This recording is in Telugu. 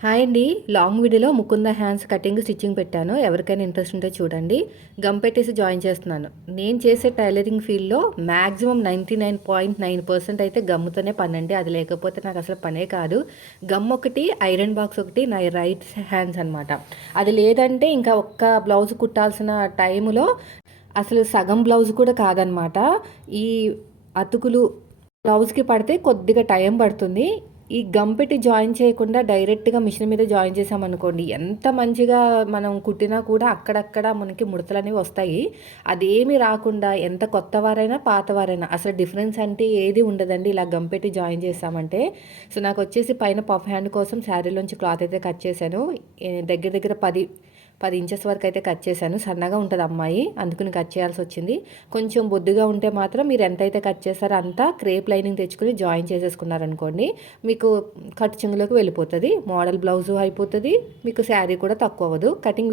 హాయ్ అండి. లాంగ్ వీడియోలో ముకుంద హ్యాండ్స్ కటింగ్, స్టిచ్చింగ్ పెట్టాను. ఎవరికైనా ఇంట్రెస్ట్ ఉంటే చూడండి. గమ్ పెట్టేసి జాయిన్ చేస్తున్నాను. నేను చేసే టైలరింగ్ ఫీల్డ్‌లో మాక్సిమం 99.9% అయితే గమ్ముతోనే పనండి. అది లేకపోతే నాకు అసలు పనే కాదు. గమ్ ఒకటి, ఐరన్ బాక్స్ ఒకటి నా రైట్ హ్యాండ్స్ అనమాట. అది లేదంటే ఇంకా ఒక్క బ్లౌజ్ కుట్టాల్సిన టైములో అసలు సగం బ్లౌజ్ కూడా కాదనమాట. ఈ అతుకులు బ్లౌజ్‌కి పడితే కొద్దిగా టైం పడుతుంది. ఈ గమ్ పెట్టి జాయిన్ చేయకుండా డైరెక్ట్‌గా మిషన్ మీద జాయిన్ చేశామనుకోండి, ఎంత మంచిగా మనం కుట్టినా కూడా అక్కడక్కడ మనకి ముడతలనేవి వస్తాయి. అదేమీ రాకుండా ఎంత కొత్తవారైనా, పాతవారైనా అసలు డిఫరెన్స్ అంటే ఏది ఉండదండి ఇలా గమ్ పెట్టి జాయిన్ చేశామంటే. సో, నాకొచ్చేసి పైన పఫ్ హ్యాండ్ కోసం శారీలోంచి క్లాత్ అయితే కట్ చేశాను. దగ్గర దగ్గర 10 ఇంచెస్ వరకు అయితే కట్ చేశాను. సన్నగా ఉంటుంది అమ్మాయి, అందుకని కట్ చేయాల్సి వచ్చింది. కొంచెం బొద్దుగా ఉంటే మాత్రం మీరు ఎంతైతే కట్ చేస్తారో అంతా క్రేప్ లైనింగ్ తెచ్చుకొని జాయిన్ చేసేసుకున్నారనుకోండి, మీకు కట్ చెంగులోకి వెళ్ళిపోతుంది. మోడల్ బ్లౌజు అయిపోతుంది. మీకు శారీ కూడా తక్కువ అవ్వదు. కటింగ్